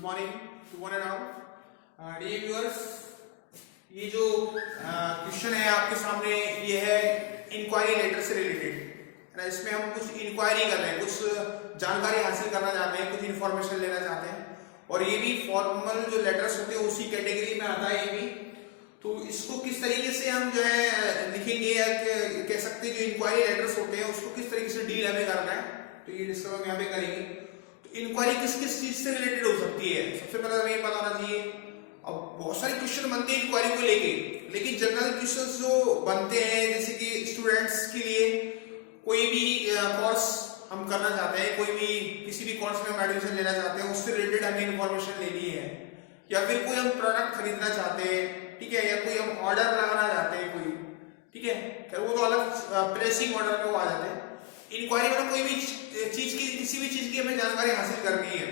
Good morning to one and all. Dear viewers, ये जो question है आपके सामने, ये है इंक्वायरी लेटर से रिलेटेड है ना। इसमें हम कुछ इंक्वायरी कर रहे हैं, कुछ जानकारी हासिल करना चाहते हैं, कुछ इन्फॉर्मेशन लेना चाहते हैं, और ये भी फॉर्मल जो लेटर्स होते हैं उसी कैटेगरी में आता है ये भी। तो इसको किस तरीके से हम जो है लिखेंगे या कह सकते हैं जो इंक्वायरी लेटर्स होते हैं उसको किस तरीके से डील हमें करना है, तो ये डिस्कस हम यहाँ पे करेंगे। इंक्वायरी किस किस चीज से रिलेटेड हो सकती है, सबसे पहले हमें ये पता होना चाहिए। अब बहुत सारे क्वेश्चन बनते हैं इंक्वायरी को लेके, लेकिन जनरल क्वेश्चंस जो बनते हैं जैसे कि स्टूडेंट्स के लिए कोई भी कोर्स हम करना चाहते हैं, कोई भी किसी भी कोर्स में हम एडमिशन लेना चाहते हैं, उससे रिलेटेड हमें इन्फॉर्मेशन लेनी है, या फिर कोई हम प्रोडक्ट खरीदना चाहते हैं, ठीक है, या कोई हम ऑर्डर लगाना चाहते हैं कोई, ठीक है, खैर वो तो अलग प्लेसिंग ऑर्डर पे वो आ जाते हैं। इंक्वायरी मतलब कोई भी चीज की, किसी भी चीज की हमें जानकारी हासिल करनी है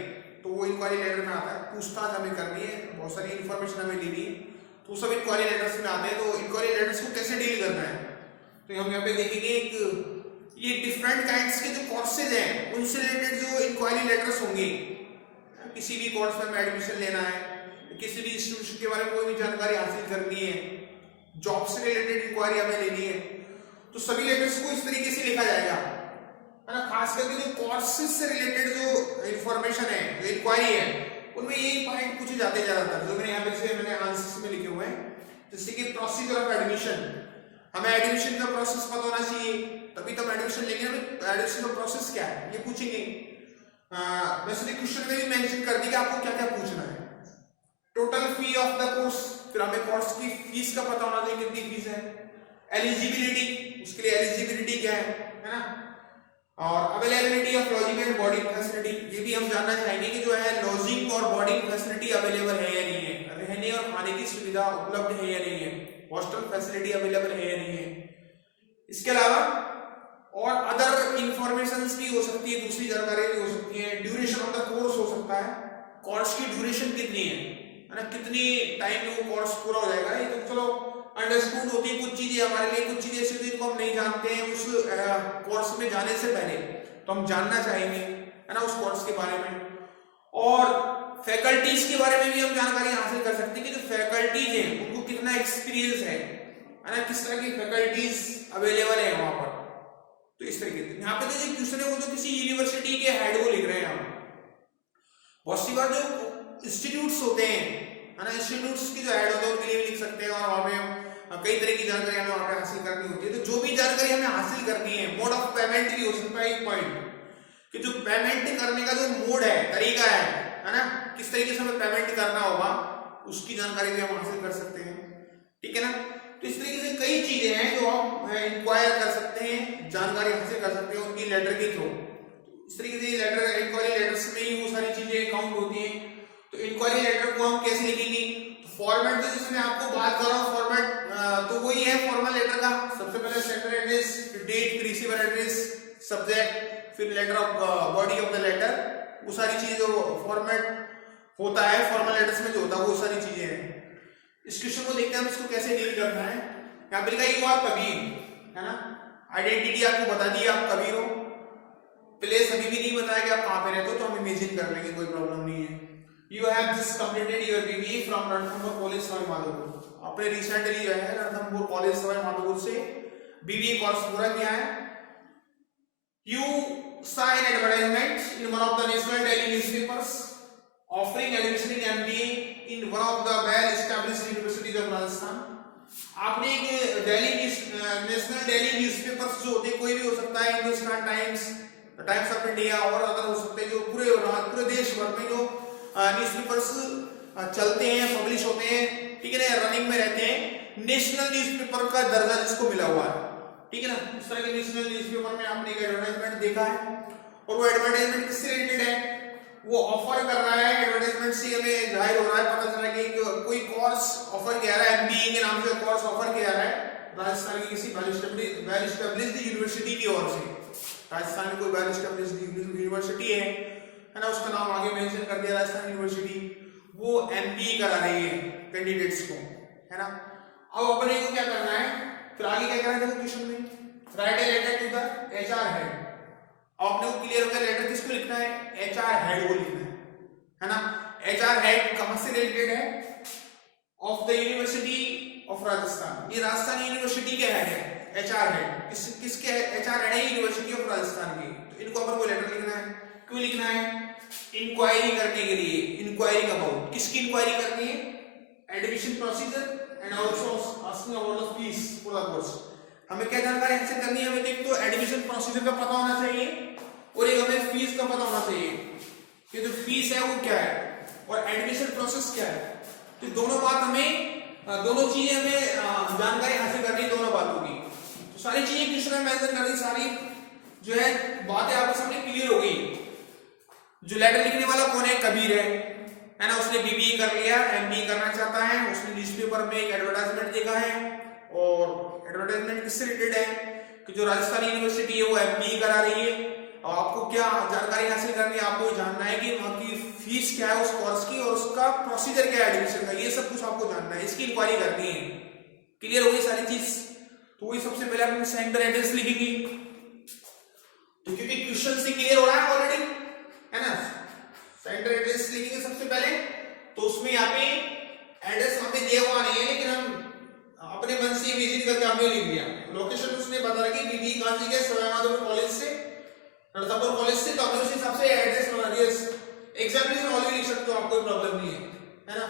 तो वो इंक्वायरी लेटर में आता है। पूछताछ हमें करनी है, बहुत सारी इन्फॉर्मेशन हमें लेनी है, तो सब इंक्वायरी लेटर्स में आते हैं। तो इंक्वायरी लेटर्स को कैसे डील करना है, तो हम यहाँ पे देखेंगे एक ये डिफरेंट काइंड्स के जो कोर्सेज हैं उनसे रिलेटेड जो इंक्वायरी लेटर्स होंगे। किसी भी कोर्स में एडमिशन लेना है, किसी भी इंस्टीट्यूशन के बारे में कोई भी जानकारी हासिल करनी है, जॉब से रिलेटेड इंक्वायरी हमें लेनी है, तो सभी लेटर्स को इस तरीके से लिखा जाएगा, है ना। खास करके जो कोर्सेज से रिलेटेड जो इंफॉर्मेशन है, जो इंक्वायरी है, उनमें यही पॉइंट पूछे जाते हैं ज्यादातर, जो मैंने यहाँ पे से मैंने आंसर्स में लिखे हुए हैं। जैसे कि प्रोसीजर ऑफ एडमिशन, हमें एडमिशन का प्रोसेस पता होना चाहिए, तभी तो हम एडमिशन लेंगे। हमें एडमिशन का प्रोसेस क्या है ये पूछेंगे। वैसे क्वेश्चन में भी मेंशन कर दी कि आपको क्या क्या पूछना है। Total fee of the course, फिर हमें कोर्स की फीस का पता होना चाहिए कितनी फीस है। एलिजिबिलिटी, उसके लिए एलिजिबिलिटी क्या है ना। और availability of lodging and boarding facility, ये भी हम जानना चाहेंगे कि जो है लॉजिंग और बोर्डिंग फैसिलिटी अवेलेबल है या नहीं है, रहने और खाने की सुविधा उपलब्ध है या नहीं है, हॉस्टल फैसिलिटी अवेलेबल है या नहीं है। इसके अलावा और अदर इंफॉर्मेशंस भी हो सकती है, दूसरी जानकारी भी हो सकती है। ड्यूरेशन ऑफ द कोर्स हो सकता है, कोर्स की ड्यूरेशन कितनी है ना, कितनी टाइम में वो कोर्स पूरा हो जाएगा। ये तो चलो अंडरस्टूड होती है कुछ चीजें हमारे लिए, कुछ चीजें ऐसी होती है जिनको हम नहीं जानते हैं उस कोर्स में जाने से पहले, तो हम जानना चाहेंगे, है ना, उस कोर्स के बारे में। और फैकल्टीज के बारे में भी हम जानकारी हासिल कर सकते हैं कि जो फैकल्टीज हैं उनको कितना एक्सपीरियंस है ना, किस तरह की फैकल्टीज अवेलेबल है वहां पर। तो इस तरीके से यहाँ पे तो जो क्वेश्चन है वो तो किसी यूनिवर्सिटी के हेड को लिख रहे हैं हम। बहुत सी बार जो इंस्टीट्यूट्स होते हैं, है ना, इंस्टीट्यूट्स की जो हेड होते हैं उनके लिए भी लिख सकते हैं, और वहां पे हम कई तरह की जानकारी हमें वहां पे हासिल करनी होती है। तो जो भी जानकारी हमें हासिल करनी है, मोड ऑफ पेमेंट भी हो सकता है एक पॉइंट, कि जो पेमेंट करने का जो मोड है, तरीका है ना, किस तरीके से हमें पेमेंट करना होगा, उसकी जानकारी भी हम हासिल कर सकते हैं, ठीक है ना। तो इस तरीके से कई चीजें हैं जो हम इंक्वायर कर सकते हैं, जानकारी हासिल कर सकते हैं उनकी लेटर के थ्रू। इस तरीके से लेटर, इंक्वायरी लेटर्स में ही वो सारी चीजें काउंट होती हैं। तो इंक्वायरी लेटर को हम कैसे लिखेंगे, फॉर्मेट जो जिसमें आपको बात कर रहा हूँ फॉर्मेट, तो वही है फॉर्मल लेटर का। सबसे पहले sender address, date, receiver address, subject, फिर letter of body of the letter, वो सारी चीजें जो फॉर्मेट होता है फॉर्मल लेटर्स में जो होता है वो सारी चीजें हैं। इस क्वेश्चन को देखते हैं हम इसको कैसे डील करना है। यहाँ पे लिखा है यू आर कबीर, है ना, आइडेंटिटी आपको बता दी आप कबीर हो, प्लेस अभी भी नहीं बताया कि आप कहाँ पे रहते हो, तो हम इमेजिन कर लेंगे, कोई प्रॉब्लम नहीं है। You have just completed your BBA from Ranthambore college Sawai Madhopur, आपने रिसेंटली जो है रणथंभौर कॉलेज सवाई माधोपुर से BBA कोर्स पूरा किया है। You sign advertisement in one of the national daily newspapers offering admission in MBA in one of the well-established universities of Rajasthan। आपने एक Delhi national daily newspapers जो होते हैं, कोई भी हो सकता है, Hindustan times, times of India और अदर हो सकते हैं, जो पूरे देश भर में जो न्यूज़पेपर्स चलते हैं, पब्लिश होते हैं, ठीक है ना, रनिंग में रहते हैं, नेशनल न्यूज़पेपर का दर्जा जिसको मिला हुआ है, ठीक है ना। इस तरह के नेशनल न्यूज़पेपर में आपने एक एडवर्टाइजमेंट देखा है, और वो एडवर्टाइजमेंट किससे रिलेटेड है, वो ऑफर कर रहा है। एडवर्टाइजमेंट से हमें जाहिर हो रहा है, पता चला कि कोई कोर्स ऑफर किया रहा है, MBA के नाम से कोर्स ऑफर किया रहा है राजस्थान की किसी वेल एस्टेब्लिश्ड यूनिवर्सिटी की ओर से। राजस्थान में कोई वेल एस्टेब्लिश्ड यूनिवर्सिटी है ना, उसका नाम आगे मेंशन कर दिया राजस्थान यूनिवर्सिटी, वो MBA करा रही है कैंडिडेट्स को, है ना। अब अपने को क्या करना है, फिर आगे क्या करना है क्वेश्चन में, write a letter to the HR head. अब अपने को क्लियर हो गया लेटर किसको लिखना है, HR हेड को लिखना है ना। HR एचआर हेड कहां से रिलेटेड है? Of the university of Rajasthan. ये राजस्थान यूनिवर्सिटी के हेड है, एचआर हेड। किसके एचआर हेड है? यूनिवर्सिटी ऑफ राजस्थान की। तो इनको अपन को लेटर लिखना है। क्यों लिखना है? इंक्वायरी करने के लिए। इंक्वायरी अबाउट, किसकी इंक्वायरी करनी है? Admission procedure and also asking about the fees for the course. हमें क्या जानकारी हासिल करनी है? हमें एक तो एडमिशन प्रोसीजर का पता होना चाहिए और एक हमें फीस का पता होना चाहिए कि जो फीस है वो क्या है और एडमिशन प्रोसेस क्या है। तो दोनों बात हमें, दोनों चीजें हमें जानकारी हासिल करनी है, दोनों बातों की। तो सारी चीजें क्वेश्चन में मेंशन कर दी, सारी जो है बातें आपके सामने क्लियर हो गई। जो लेटर लिखने वाला कौन है? कबीर है ना। उसने बीबीए कर लिया, एमबीए करना चाहता है। उसने न्यूज़पेपर में एक एडवर्टाइजमेंट देखा है और एडवर्टाइजमेंट किससे रिलेटेड है कि जो राजस्थान यूनिवर्सिटी है वो एमबीए करा रही है। और आपको क्या जानकारी हासिल करनी है? आपको जानना है कि वहां की फीस क्या है उस कोर्स की और उसका प्रोसीजर क्या है एडमिशन का, ये सब कुछ आपको जानना है, इसकी इंक्वायरी करनी है। क्लियर हो गई सारी चीज? तो वही सबसे पहले अपन सेंटर एड्रेस लिखेंगे, तो क्योंकि क्वेश्चन से क्लियर हो रहा है ऑलरेडी, है ना। सेंटर एड्रेस लिखेंगे सबसे पहले, तो उसमें यहाँ पे एड्रेस वहां पे दिया हुआ नहीं है, लेकिन हम अपने मन से विजिट करके हमने लिख दिया। लोकेशन उसने बता रखी, बीबी कहां से गए? सवाई माधोपुर कॉलेज से, रणथंभौर कॉलेज से। तो हमने उस हिसाब से एड्रेस बना दिया। एग्जामिनेशन हॉल भी लिख सकते हो, आप, कोई प्रॉब्लम नहीं है ना।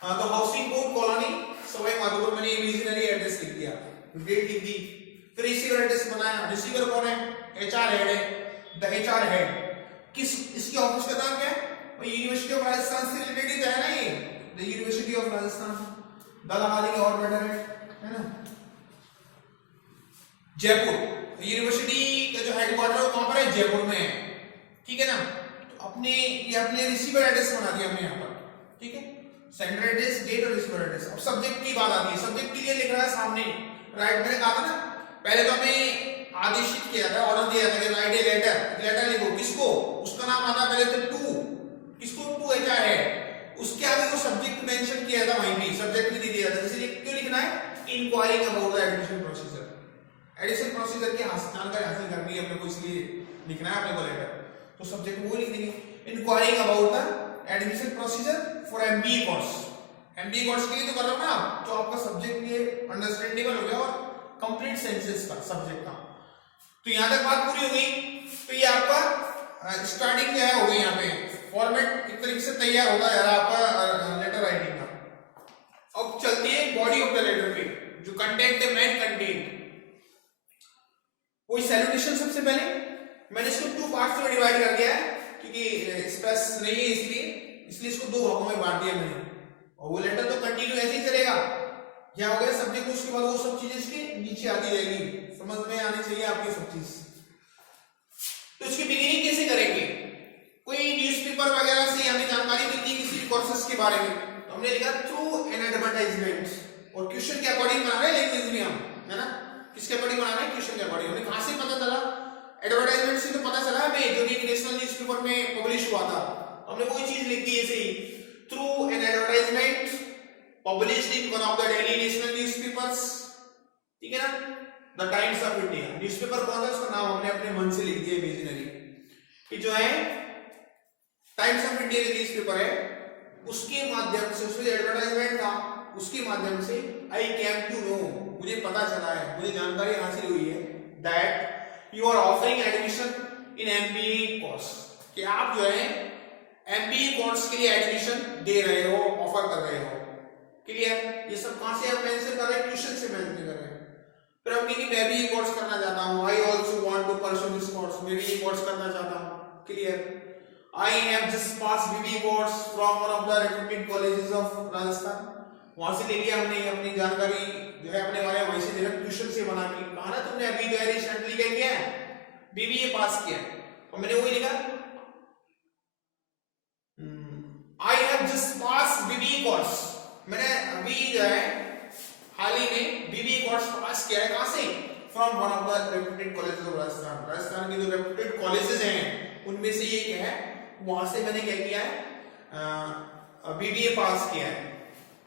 हाँ, तो housing code colony Sawai Madhopur, मैंने इमेजिनरी एड्रेस लिख दिया, डेट लिख दी। फिर रिसीवर एड्रेस बनाया। रिसीवर कौन है? एचआर हेड है, द एचआर हेड। किस, इसके ऑफिस का नाम क्या है? यूनिवर्सिटी ऑफ राजस्थान से रिलेटेड है ना ये, the university of Rajasthan. The लगाने और बेटर है ना। जयपुर यूनिवर्सिटी का जो हेडक्वार्टर है कहां पर है? जयपुर में है, ठीक है ना। तो अपने ये अपने रिसीवर एड्रेस बना दिया हमने यहाँ पर, ठीक है। सेंटर एड्रेस, डेट और रिसीवर एड्रेस। अब सब्जेक्ट की बात आती है। सब्जेक्ट के लिए लिख रहा है सामने, राइट। मैंने कहा था ना पहले, तो हमें आदेशित किया था, ऑर्डर दिया था कि राइट ए लेटर। लेटर लिखो, किसको? उसका नाम आता पहले तो टू, किसको? टू एचआर है। उसके आगे वो सब्जेक्ट मेंशन किया था, वहीं भी सब्जेक्ट भी दिया था। इसलिए क्यों लिखना है? Enquiring about the admission procedure. Admission procedure की जानकारी हासिल करनी है अपने को, इसलिए लिखना है अपने को लेटर। तो सब्जेक्ट वो लिख देंगे, enquiring about the admission procedure for MBA course. MBA course के लिए तो कर रहा हूं ना, तो आपका सब्जेक्ट ये अंडरस्टैंडेबल हो गया और कंप्लीट सेंसेस का सब्जेक्ट का। तो यहां तक बात पूरी हो गई। तो ये आपका स्टार्टिंग जो है हो गई, यहाँ पे फॉर्मेट एक तरीके से तैयार होगा यार आपका लेटर राइटिंग का। अब चलती है बॉडी ऑफ द लेटर पे, जो कंटेंट है, मेन कंटेंट। कोई सैल्यूटेशन सबसे पहले मैंने इसको टू पार्ट्स में डिवाइड कर दिया है, क्योंकि स्पेस नहीं है इसलिए इसको दो भागों में बांट दिया मैंने। और वो लेटर तो कंटिन्यू ऐसे ही चलेगा। क्या हो गया? सब्जेक्ट, उसके बाद वो सब चीजें इसके नीचे आती रहेगी। समझ में आनी चाहिए आपकी सब चीज। तो इसकी बिगिनिंग कैसे करेंगे? कोई न्यूज़पेपर वगैरह से हमें जानकारी मिलती है किसी कोर्सेज के बारे में, तो हमने लिखा थ्रू एन एडवर्टाइजमेंट। और क्वेश्चन के अकॉर्डिंग बना रहे हैं लैंग्वेज में हम, है ना। किसके अकॉर्डिंग बना रहे हैं? क्वेश्चन के अकॉर्डिंग। हमें कहां से पता चला? एडवर्टाइजमेंट से तो पता चला हमें, जो एक नेशनल न्यूज़पेपर में पब्लिश हुआ था। हमने कोई चीज लिख दी ऐसे ही, through an advertisement published in one of the daily national newspapers, ठीक है ना, the Times of India. Newspaper कौन था उसका नाम हमने अपने मन से लिख दिया इमेजिनरी, कि जो है टाइम्स ऑफ इंडिया का न्यूज़पेपर है, उसके माध्यम से, उसमें एडवर्टाइजमेंट था, उसके माध्यम से आई केम टू नो, मुझे पता चला है, मुझे जानकारी हासिल हुई है, that you are offering admission in MBA course, कि आप जो है एमबीए कोर्स के लिए एडमिशन दे रहे हो, ऑफर कर रहे हो। क्लियर? ये सब कहां से आप मेंशन कर रहे हैं? क्वेश्चन से मेंशन कर रहे हैं। फिर हम कहेंगे मैं भी ये कोर्स करना चाहता हूं, I also want to pursue this course, मैं भी ये कोर्स करना चाहता हूं। Clear? I have just pass BBA course from one of the reputed colleges of Rajasthan. वहां से ले लिया हमने अपनी जानकारी जो है अपने बारे में, वैसे देखा क्वेश्चन से बना के। कहा ना तुमने अभी जो है रिसेंटली क्या किया है? बीबीए पास किया। और मैंने वही लिखा, आई have just pass BBA course. मैंने अभी जो है हाल ही में बीबीए कोर्स पास किया है। कहां से? From one of the reputed colleges of Rajasthan. Rajasthan के जो रेप्यूटेड कॉलेजेस हैं उनमें से एक है, वहां से मैंने क्या किया है? बीबीए पास किया है।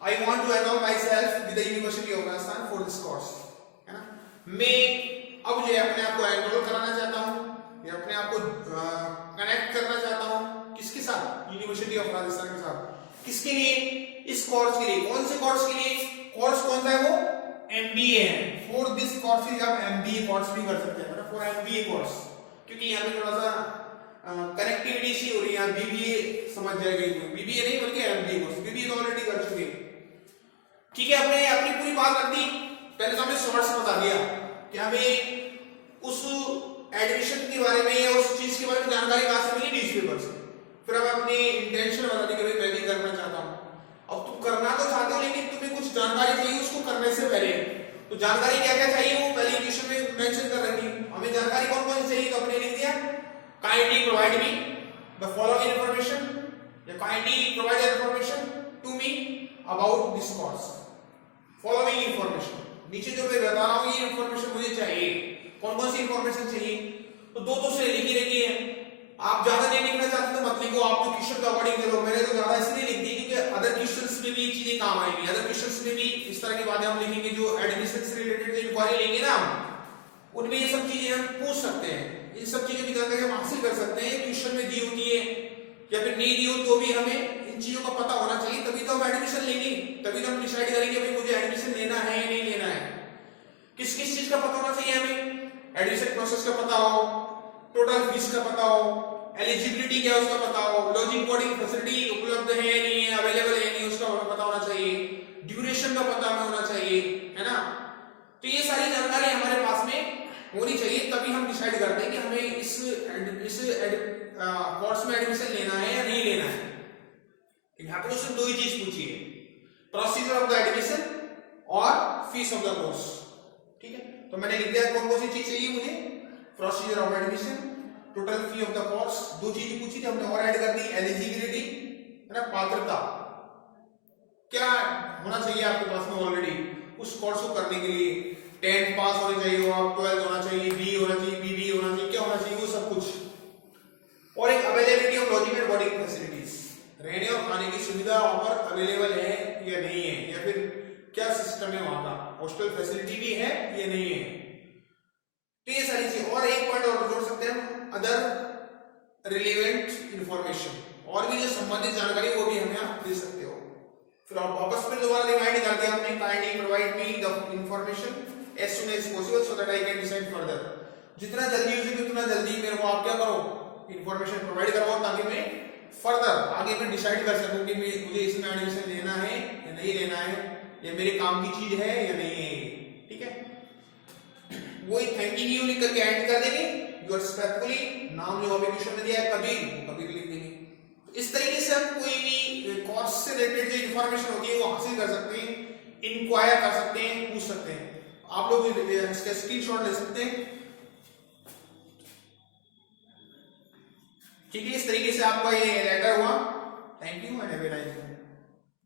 I want to enroll myself with the University of Rajasthan for this course, है ना। मैं अब जो है अपने आप को एनरोल कराना चाहता हूँ, या अपने आप को कनेक्ट करना चाहता हूँ किसके साथ? यूनिवर्सिटी ऑफ राजस्थान के साथ। किसके लिए? इस कोर्स के लिए। कौन से कोर्स के लिए? कोर्स कौन सा है वो? एमबीए है। फॉर दिस कोर्स आप एमबीए कोर्स भी कर सकते हैं, फॉर एमबीए कोर्स, क्योंकि यहाँ पे थोड़ा सा कनेक्टिविटी सी हो रही है। बीबीए समझ जाएगा, बीबीए नहीं बल्कि एमबीए कोर्स। बीबीए तो ऑलरेडी कर चुके, ठीक है। हमने अपनी पूरी बात रख दी। पहले तो हमने शॉर्ट्स बता दिया कि हमें उस एडमिशन के बारे में या उस चीज के बारे में जानकारी कहां से मिली? न्यूज़पेपर से। फिर हमें अपनी इंटेंशन बता दी कि भाई मैं भी करना चाहता हूं। अब तुम करना तो चाहते हो, लेकिन तुम्हें कुछ जानकारी चाहिए उसको करने से पहले। तो जानकारी क्या क्या चाहिए वो पहले क्वेश्चन में मेंशन कर रखी। हमें जानकारी कौन कौन सी चाहिए? तो हमने लिख दिया kindly provide me the following information, या kindly provide information to me about this course. Following information, नीचे जो मैं बता रहा हूं ये इंफॉर्मेशन मुझे चाहिए। कौन कौन सी इंफॉर्मेशन चाहिए? तो दो से लिखी रखी है। आप ज्यादा नहीं लिखना चाहते तो मत लिखो, आप तो क्वेश्चन के अकॉर्डिंग करो। मैंने तो ज्यादा इसलिए लिख दी क्योंकि अदर क्वेश्चंस में भी चीजें काम आएंगी। अदर क्वेश्चंस में भी इस तरह की बातें हम लिखेंगे जो एडमिशन से रिलेटेड जो इंक्वायरी लेंगे ना हम, उनमें ये सब चीजें हम पूछ सकते हैं। इन सब चीजों की जानकारी हम हासिल कर सकते हैं। क्वेश्चन में दी होती है या फिर नहीं दी हो तो भी हमें इन चीजों का पता होना चाहिए, तभी तो हम एडमिशन लेंगे। तभी तो हम डिसाइड करेंगे भाई मुझे एडमिशन लेना है या नहीं लेना है। किस किस चीज का पता होना चाहिए हमें? एडमिशन प्रोसेस का पता हो, टोटल फीस का पता हो, एलिजिबिलिटी क्या है उसका पता हो, लॉजिंग बोर्डिंग फैसिलिटी उपलब्ध है या नहीं है, अवेलेबल है नहीं उसका पता होना चाहिए, ड्यूरेशन का पता हमें होना चाहिए, है ना। तो ये सारी जानकारी हमारे पास में होनी चाहिए, तभी हम डिसाइड करते हैं कि हमें इस कोर्स में एडमिशन लेना है या नहीं लेना है। यहाँ पे उसने दो ही चीज पूछी है, प्रोसीजर ऑफ द एडमिशन और फीस ऑफ द कोर्स, ठीक है। तो मैंने लिख दिया कौन कौन सी चीज चाहिए मुझे? Procedure of admission, total fee of the course, दो चीजें पूछी थी हमने और ऐड कर दी, एलिजिबिलिटी, है ना, पात्रता, क्या होना चाहिए आपके पास में ऑलरेडी उस कोर्स को करने के लिए। 10th पास होने चाहिए हो आप, 12th होना चाहिए, बी होना चाहिए, बीबीए होना चाहिए, क्या होना चाहिए वो सब कुछ। और एक availability of lodging and boarding facilities, रहने और खाने की सुविधा वहां पर अवेलेबल है या नहीं है, या फिर क्या सिस्टम है वहां का, हॉस्टल फैसिलिटी भी है या नहीं है। तो ये सारी चीज। और एक पॉइंट और जोड़ सकते हैं हम, अदर रिलेवेंट इंफॉर्मेशन, और भी जो संबंधित जानकारी वो भी हमें आप दे सकते हो। फिर आप वापस फिर दोबारा रिमाइंड कर दिया आपने, kindly provide me the information as soon as possible so that I can decide further. जितना जल्दी हो सके उतना जल्दी मेरे को आप क्या करो, इंफॉर्मेशन प्रोवाइड करवाओ, ताकि मैं फर्दर आगे मैं डिसाइड कर सकूं कि मुझे इसमें एडमिशन लेना है या नहीं लेना है, या मेरे काम की चीज है या नहीं है, ठीक है। वही थैंकिंग यू लिख करके एंड कर देंगे, योर रिस्पेक्टफुली, नाम जो अभी क्वेश्चन में दिया है कबीर, कबीर लिख देंगे। इस तरीके से हम कोई भी कोर्स से रिलेटेड जो इंफॉर्मेशन होती है वो हासिल कर सकते हैं, इंक्वायर कर सकते हैं, पूछ सकते हैं। आप लोग इसका स्क्रीनशॉट ले सकते हैं, ठीक है। इस तरीके से आपका ये लेटर हुआ। Thank you and have a nice day.